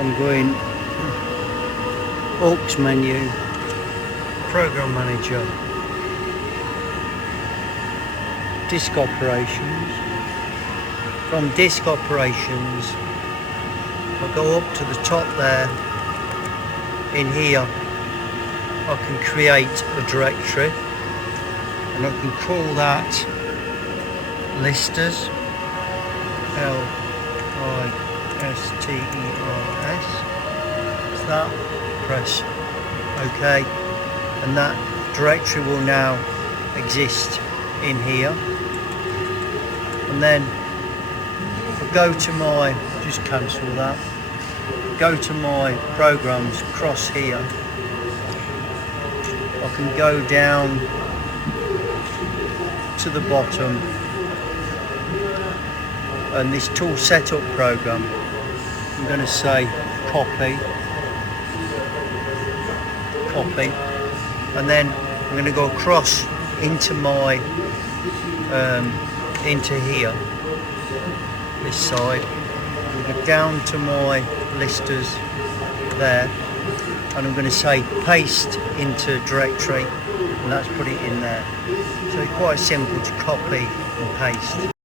I'm going Hurco menu, program manager, disk operations. From disk operations I'll go up to the top there. In here I can create a directory and I can call that listers, L-I-S-T-E-R-S. So that, press OK, and that directory will now exist in here. And then if I go to my, just cancel that, go to my programs across here, I can go down to the bottom, and this tool setup program, I'm going to say copy, and then I'm going to go across into my into here, this side. I'm going to go down to my listers there, and I'm going to say paste into directory, and that's put it in there. So it's quite simple to copy and paste.